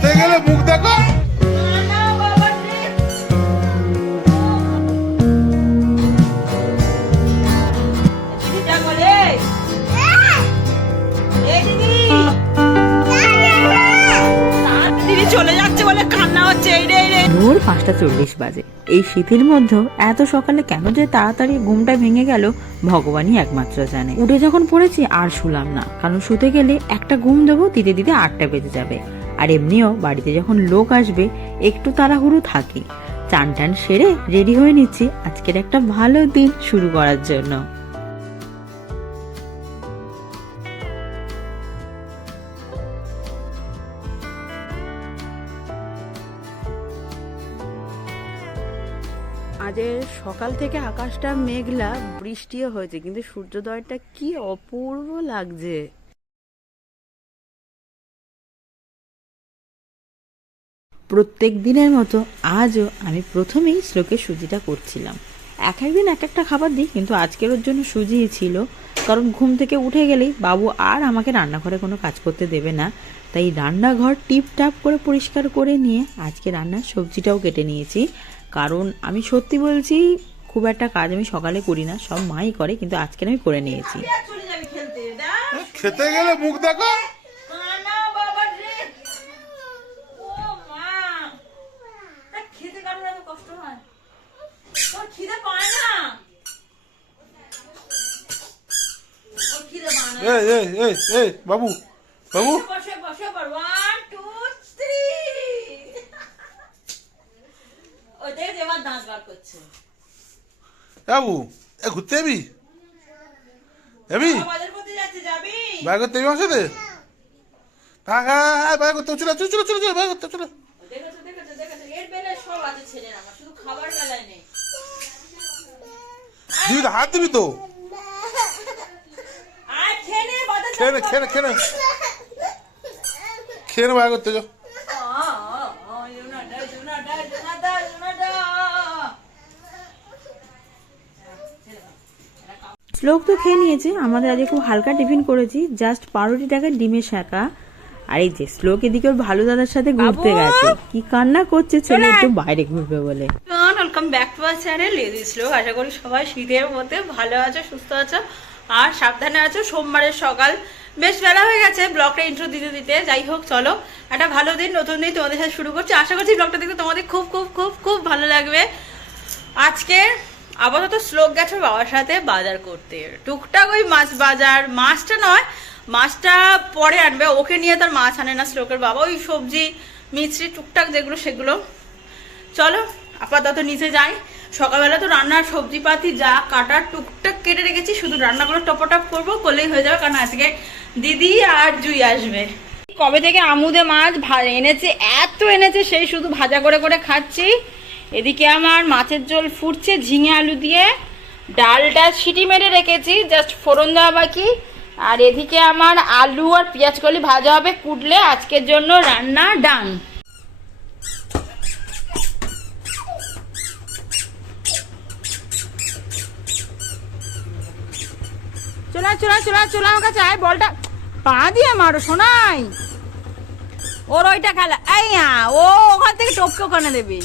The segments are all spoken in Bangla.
যেতে গেলে মুখ দেখো। ভোর পাঁচটা চল্লিশ বাজে। এই শীতের মধ্যে এত সকালে কেন যে তাড়াতাড়ি ঘুমটা ভেঙে গেল, ভগবানই একমাত্র জানে। উঠে যখন পড়েছি আর শুলাম না, কারণ শুতে গেলে একটা ঘুম দেবো দিতে দিতে আটটা বেজে যাবে। আর এমনিও বাড়িতে যখন লোক আসবে, একটু তাড়াহুড়ো থাকে। চান টান সেরে রেডি হয়ে নিচ্ছি আজকের একটা ভালো দিন শুরু করার জন্য। আজের সকাল থেকে আকাশটা মেঘলা, বৃষ্টিও হয়েছে, কিন্তু সূর্যোদয়টা কি অপূর্ব লাগছে। প্রত্যেক দিনের মতো আজও আমি প্রথমেই শ্লোকে সুজিটা করছিলাম। এক একদিন এক একটা খাবার দিই কিন্তু আজকের ওর জন্য সুজিই ছিল। কারণ ঘুম থেকে উঠে গেলেই বাবু আর আমাকে রান্নাঘরে কোনো কাজ করতে দেবে না। তাই রান্নাঘর টিপ টাপ করে পরিষ্কার করে নিয়ে আজকে রান্নার সবজিটাও কেটে নিয়েছি। কারণ আমি সত্যি বলছি খুব একটা কাজ আমি সকালে করি না সব মাই করে কিন্তু আজকে আমি করে নিয়েছি। চলে যাবি খেলতে দা খেতে গেলে মুখ দেখো কানা বাবা রে ও মা তা খেতে কারোর এত কষ্ট হয় তোর খিদে পায় না ওর খিদে পায় না এই এই এই এই বাবু বাবু। বাবু এ ঘুরতে যাবি? যাবি? বাইরে করতে যাবি? আমার সাথে? টাকা বাইরে করতে চলে চলে চলে চলে চলে বাইরে করতে চলে। দেখেছ দেখেছ দেখেছ এর বেলায় সব আছে ছেলের আমার শুধু খাবার বেলায় নেই দিবি তো হাত দিবি তো আর খেয়ে নে বাজার খেয়ে নে খেয়ে নে খেয়ে নে খেয়ে নে বাইরে করতে যাও শ্লোক তো খেয়ে নিয়েছে আমাদের আজকে খুব হালকা টিফিন করেছি জাস্ট পাউরুটি টাকার ডিমের শাঁকা আর এই যে শ্লোক এদিকে ওর ভালো দাদার সাথে ঘুরতে গেছে। কি কান্না করছে ছেলে একটু বাইরে ঘুরবে বলে। Welcome back to our channel ladies লোক আশা করি সবাই শীতের মধ্যে ভালো আছো সুস্থ আছো। আর সাবধানে আছো, সোমবারের সকাল। বেশ বেলা হয়ে গেছে ব্লগটা ইন্ট্রো দিতে দিতে। যাই হোক, চলো। একটা ভালো দিন, নতুন দিন তোমাদের সাথে শুরু করছি। আশা করছি ব্লগটা দেখতে তোমাদের খুব খুব খুব খুব ভালো লাগবে। আজকে আপাতত শ্লোক গেছে বাবার সাথে বাজার করতে। টুকটাক ওই মাছ বাজার, মাছটা নয়, মাছটা পরে আনবে। ওকে নিয়ে তার মাছ আনে না শ্লোকের বাবা। ওই সবজি, মিছরি, টুকটাক যেগুলো, সেগুলো। চলো, আপাতত নিচে যাই। সকালবেলা তো রান্নার সবজিপাতি যা কাটার টুকটাক কেটে রেখেছি, শুধু রান্না রান্নাগুলো টপটপ করব, করলেই হয়ে যাবে, কারণ আজকে দিদি আর জুই আসবে। কবে থেকে আমুদে মাছ এনেছে, এত এনেছে, সেই শুধু ভাজা করে করে খাচ্ছি। এদিকে আমার মাছের ঝোল ফুটছে, ঝিঙে আলু দিয়ে। ডালটা সিটি মেরে রেখেছি, জাস্ট ফোড়ন দেওয়া বাকি। আর এদিকে আমার আলু আর পেঁয়াজ কলি ভাজা হবে, কুটলে আজকের জন্য রান্না ডান। চলে চলে চলে আমার কাছে আয় বলটা। পা দিয়ে মারো শোনাই ওর ওইটা খেলা। এই হ্যাঁ ও ওখান থেকে টপকে ওখানে দেবে।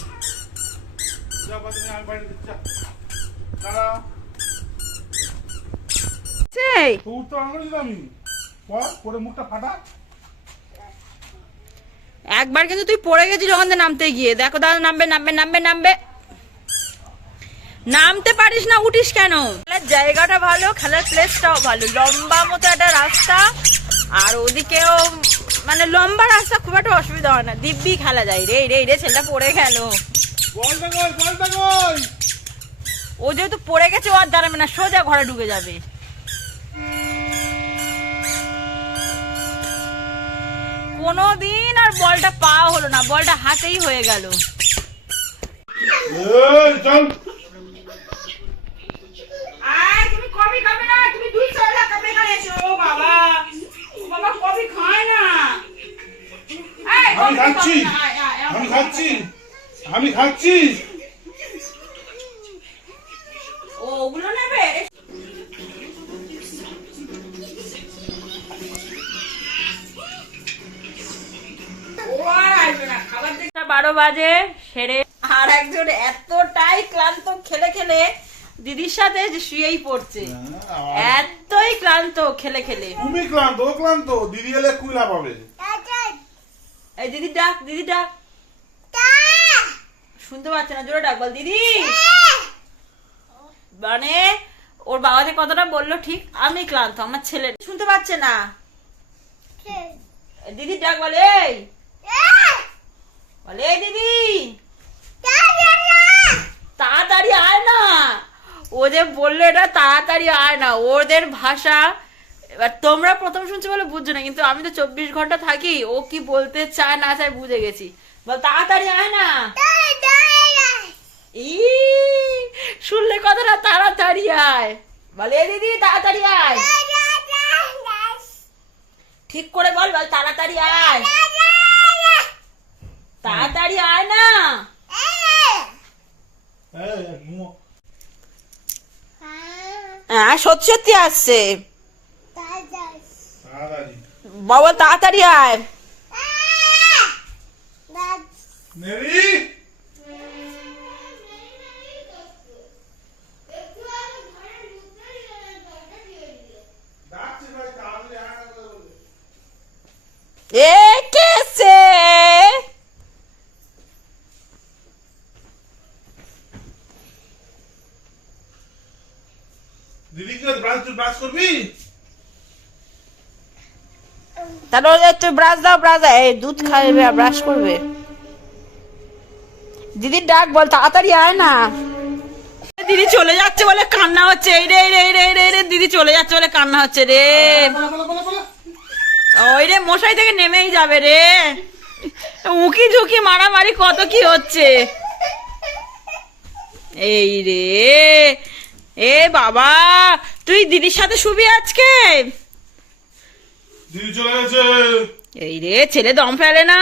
সেই। একবার কিন্তু তুই পড়ে গেছিস ওখান থেকে নামতে গিয়ে। দেখো দাদা নামবে নামবে নামবে নামবে। নামতে পারিস না উঠিস কেন? খেলার জায়গাটা ভালো খেলার প্লেসটাও ভালো। লম্বা মতো একটা রাস্তা আর ওদিকেও মানে লম্বা রাস্তা খুব একটা অসুবিধা হয় না। দিব্যি খেলা যায়। রে রে রে ছেলেটা পড়ে গেল। ও যেহেতু পড়ে গেছে ও আর দাঁড়াবে না সোজা ঘরে ঢুকে যাবে। কোনোদিন আর বলটা পাওয়া হলো না বলটা হাতেই হয়ে গেল। চল আয় তুমি কফি খাবে না তুমি দুধ চালা কবে খাবে ও বাবা। বাবা কফি খায় না। আমি খাচ্ছি। আমি আমি ওগুলো নেবে? বারো বাজে সেরে আর একজন এতটাই ক্লান্ত খেলে খেলে দিদির সাথে যে শুয়েই পড়ছে। এতই ক্লান্ত খেলে খেলে। তুমি ক্লান্ত ও ক্লান্ত দিদি এলে কুইলা পাবে এই দিদি ডাক দিদি ডাক। শুনতে পাচ্ছে না জোরে ডাক বল দিদি। মানে ওর বাবা যে কথাটা বলল ঠিক আমি ক্লান্ত আমার ছেলে শুনতে পাচ্ছে না। দিদি ডাক বলে এই। বলে দিদি। তাড়াতাড়ি আয় না। ও যে বলল এটা তাড়াতাড়ি আয় না, ওদের ভাষা, এবার তোমরা প্রথম শুনছো বলে বুঝছ না, কিন্তু আমি তো চব্বিশ ঘণ্টা থাকি, ও কি বলতে চায় না চায় বুঝে গেছি। বল, তাড়াতাড়ি আয় না। ই, শুনলে কথাটা তাড়াতাড়ি আয়। বলে দিদি, তাড়াতাড়ি আয়। ঠিক করে বল বল, তাড়াতাড়ি আয়। তাড়াতাড়ি আয় না। ঘুমো। হ্যাঁ সত্যি সত্যি আসছে। বাবা তাড়াতাড়ি আয় নেরি? ডাকছি ভাই, তাড়াতাড়ি আয় না করে বলে। এ কেসে দিদি ব্রাশ তুই ব্রাশ করবি? তাহলে তুই ব্রাশ দাও ব্রাশ দাও। এই দুধ খাইবে আর ব্রাশ করবে। দিদির ডাক বল তাড়াতাড়ি আয় না। দিদি চলে যাচ্ছে বলে কান্না হচ্ছে। এই রে রে রে রে, রে দিদি চলে যাচ্ছে বলে কান্না হচ্ছে রে। ওই রে মশাই থেকে নেমেই যাবে রে। উকি ঝুঁকি মারামারি কত কি হচ্ছে? এই রে। এ বাবা তুই দিদির সাথে শুবি আজকে? দিদি চলে গেছে। এই রে ছেলে দম ফেলে না?